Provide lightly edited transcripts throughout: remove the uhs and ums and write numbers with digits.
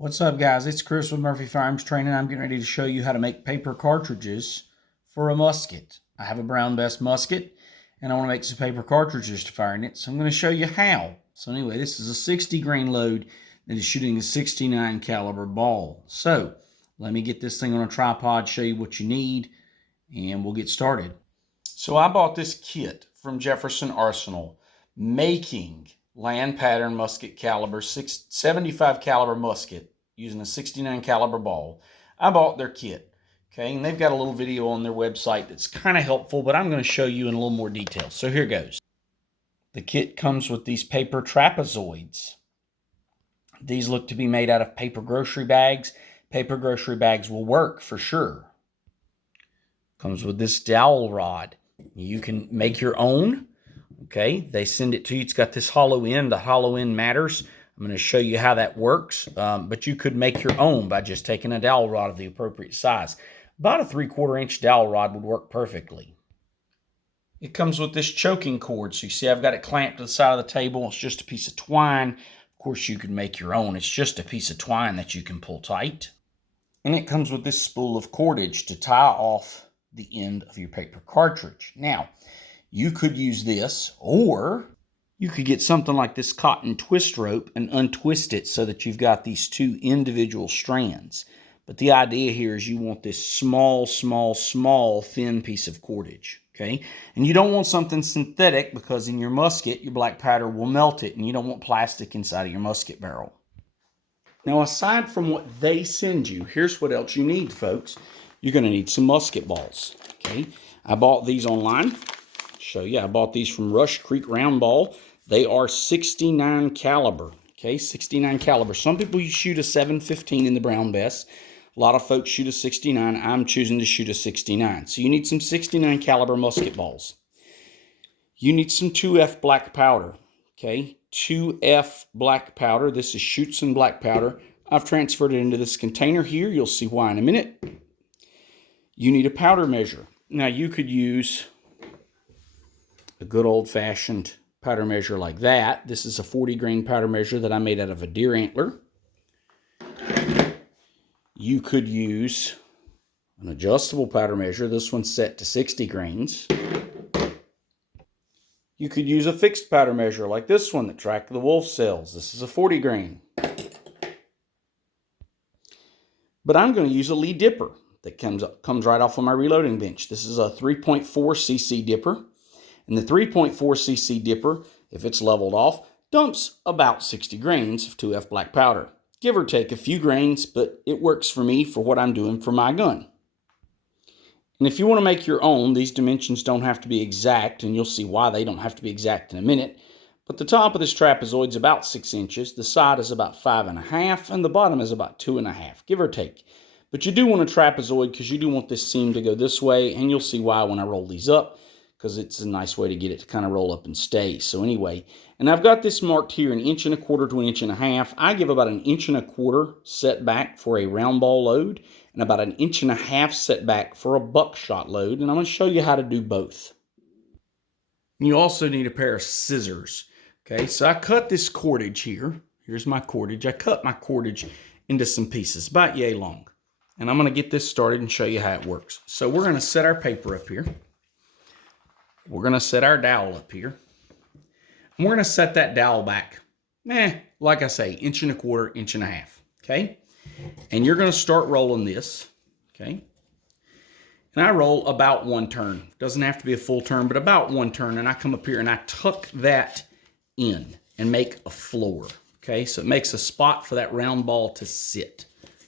What's up, guys? It's Chris with Murphy Firearms Training. I'm getting ready to show you how to make paper cartridges for a musket. I have a brown bess musket, and I want to make some paper cartridges to fire in it, so I'm going to show you how. So anyway, this is a 60 grain load that is shooting a 69 caliber ball. So let me get this thing on a tripod, show you what you need, and we'll get started. So I bought this kit from Jefferson Arsenal, making land pattern musket caliber 75 caliber musket using a 69 caliber ball. I bought their kit, okay, and they've got a little video on their website that's kind of helpful, but I'm going to show you in a little more detail. So here goes. The kit comes with these paper trapezoids. These look to be made out of paper grocery bags. Paper grocery bags will work for sure. Comes with this dowel rod. You can make your own. Okay, they send it to you. It's got this hollow end. The hollow end matters. I'm going to show you how that works, but you could make your own by just taking a dowel rod of the appropriate size. About a 3/4 inch dowel rod would work perfectly. It comes with this choking cord. So you see I've got it clamped to the side of the table. It's just a piece of twine. Of course, you could make your own. It's just a piece of twine that you can pull tight. And it comes with this spool of cordage to tie off the end of your paper cartridge. Now, you could use this, or you could get something like this cotton twist rope and untwist it so that you've got these two individual strands. But the idea here is you want this small, thin piece of cordage, okay? And you don't want something synthetic because in your musket, your black powder will melt it, and you don't want plastic inside of your musket barrel. Now, aside from what they send you, here's what else you need, folks. You're going to need some musket balls, okay? I bought these online. Show you. I bought these from Rush Creek Round Ball. They are 69 caliber. Okay, 69 caliber. Some people shoot a 7.15 in the brown bess. A lot of folks shoot a 69. I'm choosing to shoot a 69. So you need some 69 caliber musket balls. You need some 2F black powder. Okay, 2F black powder. This is Schutzen black powder. I've transferred it into this container here. You'll see why in a minute. You need a powder measure. Now you could use a good old-fashioned powder measure like that. This is a 40 grain powder measure that I made out of a deer antler. You could use an adjustable powder measure. This one's set to 60 grains. You could use a fixed powder measure like this one that Track the Wolf sells. This is a 40 grain. But I'm going to use a Lee dipper that comes right off of my reloading bench. This is a 3.4 cc dipper. And the 3.4 cc dipper, if it's leveled off, dumps about 60 grains of 2F black powder. Give or take a few grains, but it works for me for what I'm doing for my gun. And if you want to make your own, these dimensions don't have to be exact, and you'll see why they don't have to be exact in a minute. But the top of this trapezoid is about 6 inches, the side is about 5.5, and the bottom is about 2.5, give or take. But you do want a trapezoid because you do want this seam to go this way, and you'll see why when I roll these up, because it's a nice way to get it to kind of roll up and stay. So anyway, and I've got this marked here 1.25 inches to 1.5 inches. I give about 1.25 inches setback for a round ball load and about 1.5 inches setback for a buckshot load. And I'm going to show you how to do both. You also need a pair of scissors. Okay, so I cut this cordage here. Here's my cordage. I cut my cordage into some pieces, about yay long. And I'm going to get this started and show you how it works. So we're going to set our paper up here. We're going to set our dowel up here. And we're going to set that dowel back, like I say, 1.25 inches, 1.5 inches, okay? And you're going to start rolling this, okay? And I roll about one turn. Doesn't have to be a full turn, but about one turn. And I come up here and I tuck that in and make a floor, okay? So it makes a spot for that round ball to sit,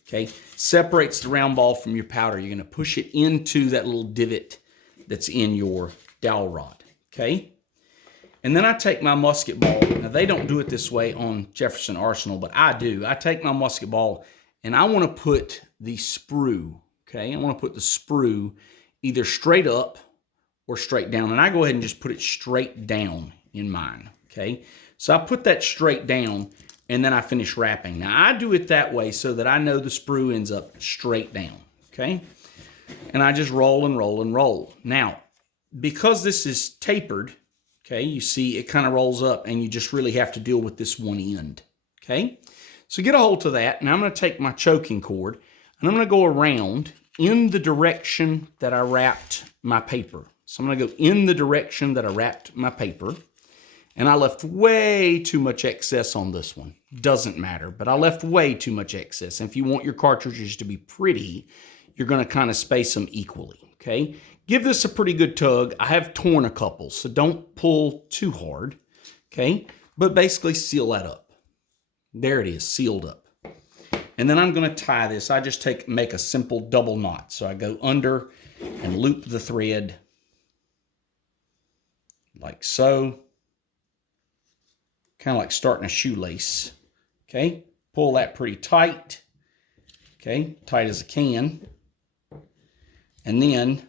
okay? Separates the round ball from your powder. You're going to push it into that little divot that's in your dowel rod, okay? And then I take my musket ball. Now, they don't do it this way on Jefferson Arsenal, but I do. I take my musket ball, and I want to put the sprue, okay? I want to put the sprue either straight up or straight down. And I go ahead and just put it straight down in mine, okay? So I put that straight down, and then I finish wrapping. Now, I do it that way so that I know the sprue ends up straight down, okay? And I just roll and roll and roll. Now, because this is tapered, okay, you see it kind of rolls up and you just really have to deal with this one end, okay? So get a hold of that, and I'm going to take my choking cord, and I'm going to go around in the direction that I wrapped my paper. So I'm going to go in the direction that I wrapped my paper, and I left way too much excess on this one. Doesn't matter, but I left way too much excess. And if you want your cartridges to be pretty, you're going to kind of space them equally, okay? Give this a pretty good tug. I have torn a couple, so don't pull too hard, okay? But basically seal that up. There it is, sealed up. And then I'm going to tie this. I just make a simple double knot. So I go under and loop the thread like so. Kind of like starting a shoelace. Okay, pull that pretty tight. Okay, tight as I can. And then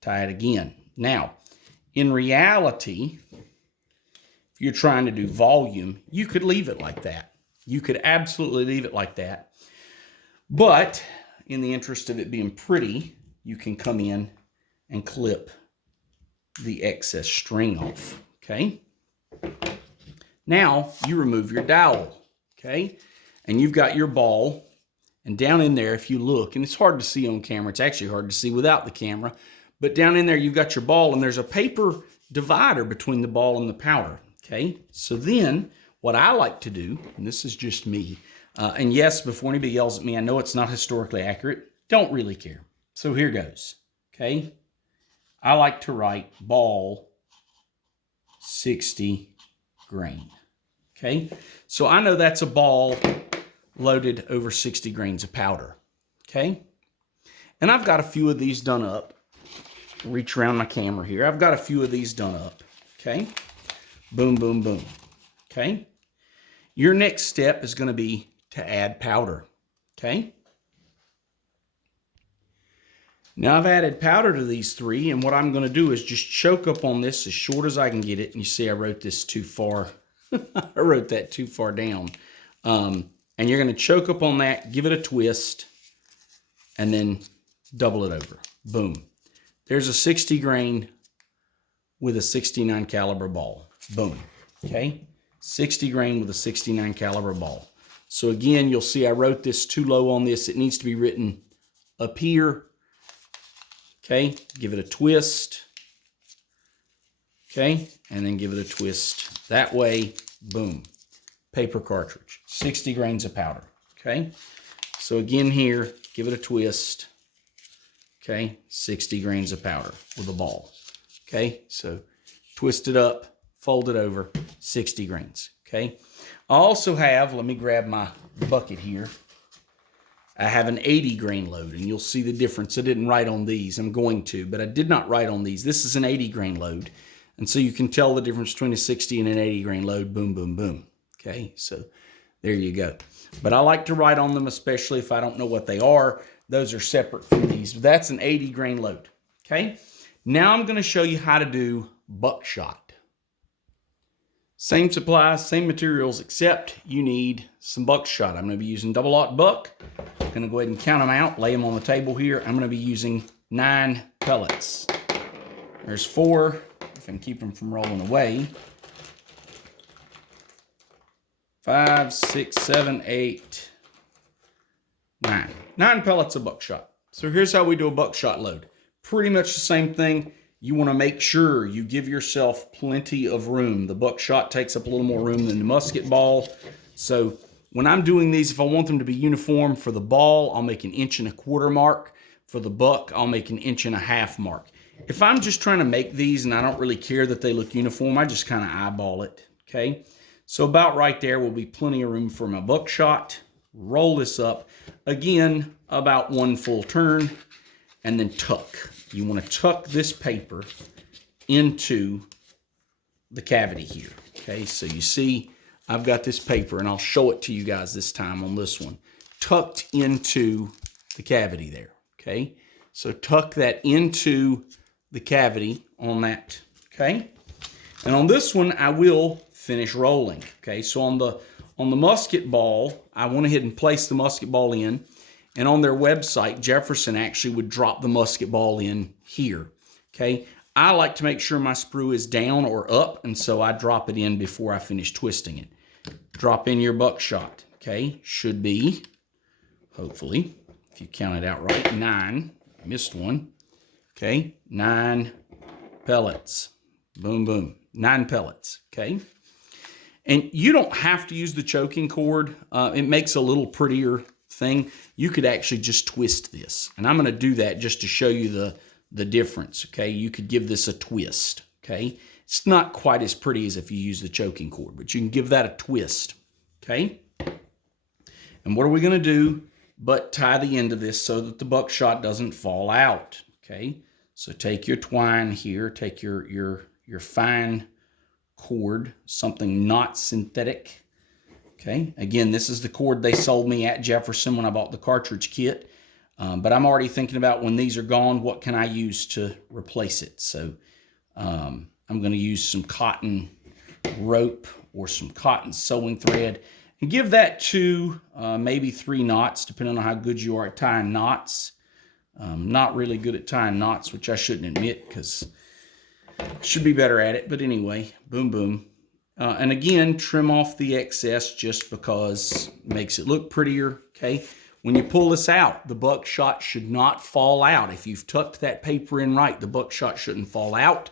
tie it again. Now, in reality, if you're trying to do volume, you could leave it like that. You could absolutely leave it like that. But in the interest of it being pretty, you can come in and clip the excess string off, okay? Now you remove your dowel, okay? And you've got your ball, and down in there, if you look, and it's hard to see on camera, it's actually hard to see without the camera, but down in there you've got your ball, and there's a paper divider between the ball and the powder, okay? So then what I like to do, and this is just me, and yes, before anybody yells at me, I know it's not historically accurate, don't really care. So here goes, okay? I like to write ball 60 grain, okay? So I know that's a ball loaded over 60 grains of powder, okay? And I've got a few of these done up. Reach around my camera here. I've got a few of these done up, okay? Boom, boom, boom, okay? Your next step is going to be to add powder, okay? Now I've added powder to these three, and what I'm going to do is just choke up on this as short as I can get it. And you see I wrote this too far. I wrote that too far down. And you're going to choke up on that, give it a twist, and then double it over. Boom. There's a 60 grain with a 69 caliber ball. Boom. Okay? 60 grain with a 69 caliber ball. So again, you'll see I wrote this too low on this. It needs to be written up here. Okay, give it a twist. Okay, and then give it a twist that way. Boom. Paper cartridge. 60 grains of powder. Okay, so again here, give it a twist. Okay, 60 grains of powder with a ball. Okay, so twist it up, fold it over, 60 grains. Okay, I also have, let me grab my bucket here. I have an 80 grain load, and you'll see the difference. I didn't write on these. I'm going to, but I did not write on these. This is an 80 grain load, and so you can tell the difference between a 60 and an 80 grain load. Boom, boom, boom. Okay, so there you go. But I like to write on them, especially if I don't know what they are. Those are separate from these. That's an 80 grain load. Okay, now I'm going to show you how to do buckshot. Same supplies, same materials, except you need some buckshot. I'm going to be using double-aught buck. I'm going to go ahead and count them out, lay them on the table here. I'm going to be using 9 pellets. There's 4, if I can keep them from rolling away. 5, 6, 7, 8, 9. 9 pellets of buckshot. So here's how we do a buckshot load. Pretty much the same thing. You want to make sure you give yourself plenty of room. The buckshot takes up a little more room than the musket ball. So when I'm doing these, if I want them to be uniform, for the ball, I'll make an 1.25 inch mark. For the buck, I'll make an 1.5 inch mark. If I'm just trying to make these and I don't really care that they look uniform, I just kind of eyeball it, okay? So about right there will be plenty of room for my buckshot. Roll this up. Again, about 1 full turn, and then tuck. You want to tuck this paper into the cavity here. Okay, so you see I've got this paper, and I'll show it to you guys this time on this one, tucked into the cavity there. Okay, so tuck that into the cavity on that. Okay, and on this one I will finish rolling. Okay, so on the musket ball, I went ahead and placed the musket ball in. And on their website, Jefferson actually would drop the musket ball in here, okay? I like to make sure my sprue is down or up, and so I drop it in before I finish twisting it. Drop in your buckshot, okay, should be, hopefully, if you count it out right, 9. I missed one. Okay, 9 pellets. Boom, boom. 9 pellets, okay? And you don't have to use the choking cord. It makes a little prettier thing. You could actually just twist this. And I'm going to do that just to show you the difference, okay? You could give this a twist, okay? It's not quite as pretty as if you use the choking cord, but you can give that a twist, okay? And what are we going to do but tie the end of this so that the buckshot doesn't fall out, okay? So take your twine here, take your fine cord, something not synthetic, okay? Again, this is the cord they sold me at Jefferson when I bought the cartridge kit, but I'm already thinking about when these are gone, what can I use to replace it? So I'm going to use some cotton rope or some cotton sewing thread and give that 2, maybe 3 knots, depending on how good you are at tying knots. Not really good at tying knots, which I shouldn't admit because I should be better at it. But anyway, boom, boom. And again, trim off the excess just because it makes it look prettier, okay? When you pull this out, the buckshot should not fall out. If you've tucked that paper in right, the buckshot shouldn't fall out.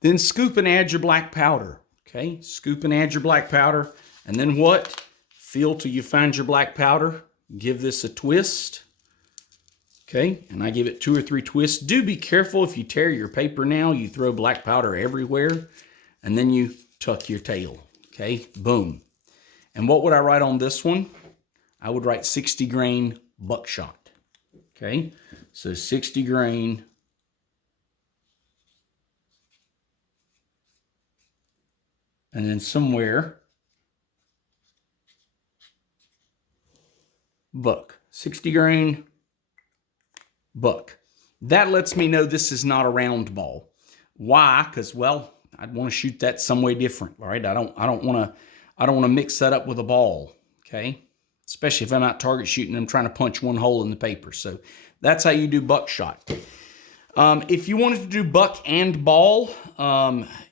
Then scoop and add your black powder, okay? Scoop and add your black powder. And then what? Feel till you find your black powder. Give this a twist, okay? And I give it 2 or 3 twists. Do be careful if you tear your paper now, you throw black powder everywhere, and then you tuck your tail, okay? Boom. And what would I write on this one? I would write 60 grain buckshot, okay? So 60 grain and then somewhere buck, 60 grain buck. That lets me know this is not a round ball. Why? Because, well, I'd want to shoot that some way different, all right? I don't want to mix that up with a ball, okay? Especially if I'm out target shooting, I'm trying to punch one hole in the paper. So that's how you do buckshot. If you wanted to do buck and ball,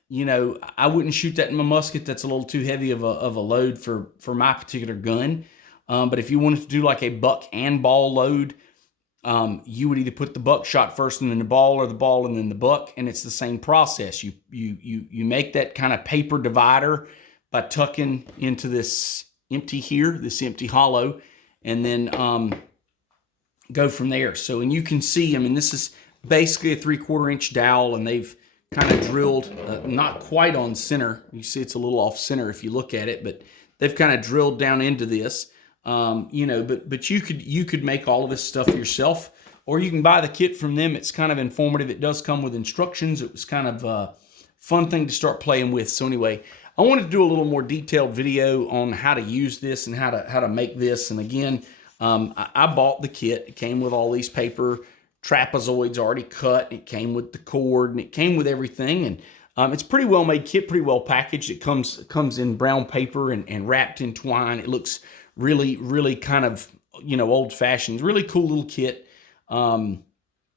you know, I wouldn't shoot that in my musket. That's a little too heavy of a load for my particular gun. But if you wanted to do like a buck and ball load, you would either put the buckshot first and then the ball, or the ball and then the buck, and it's the same process. You make that kind of paper divider by tucking into this empty here, this empty hollow, and then go from there. So, and you can see, I mean, this is basically a 3/4 inch dowel, and they've kind of drilled, not quite on center. You see it's a little off center if you look at it, but they've kind of drilled down into this. You know, but you could make all of this stuff yourself, or you can buy the kit from them. It's kind of informative. It does come with instructions. It was kind of a fun thing to start playing with. So anyway, I wanted to do a little more detailed video on how to use this and how to make this. And again, I bought the kit. It came with all these paper trapezoids already cut. It came with the cord, and it came with everything. And it's pretty well made kit, pretty well packaged. It comes in brown paper and wrapped in twine. It looks really, really kind of, you know, old-fashioned. Really cool little kit. I'm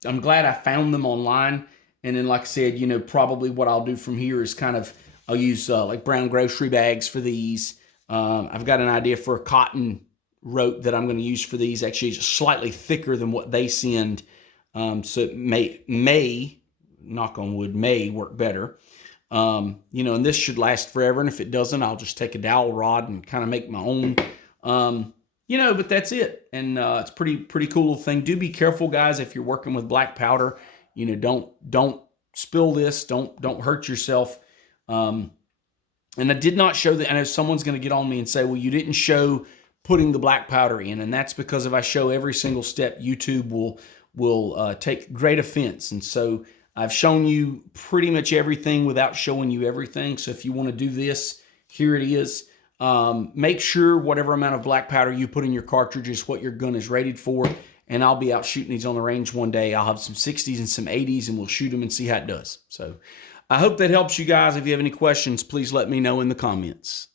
glad I found them online. And then, like I said, you know, probably what I'll do from here is kind of, I'll use like brown grocery bags for these. I've got an idea for a cotton rope that I'm going to use for these. Actually, it's slightly thicker than what they send. So it may, knock on wood, may work better. You know, and this should last forever. And if it doesn't, I'll just take a dowel rod and kind of make my own. You know, but that's it. And it's pretty cool little thing. Do be careful, guys, if you're working with black powder. You know, don't spill this. Don't hurt yourself. And I did not show that. I know someone's going to get on me and say, well, you didn't show putting the black powder in. And that's because if I show every single step, YouTube will take great offense. And so I've shown you pretty much everything without showing you everything. So if you want to do this, here it is. Make sure whatever amount of black powder you put in your cartridge is what your gun is rated for. And I'll be out shooting these on the range one day. I'll have some 60s and some 80s, and we'll shoot them and see how it does. So I hope that helps you guys. If you have any questions, please let me know in the comments.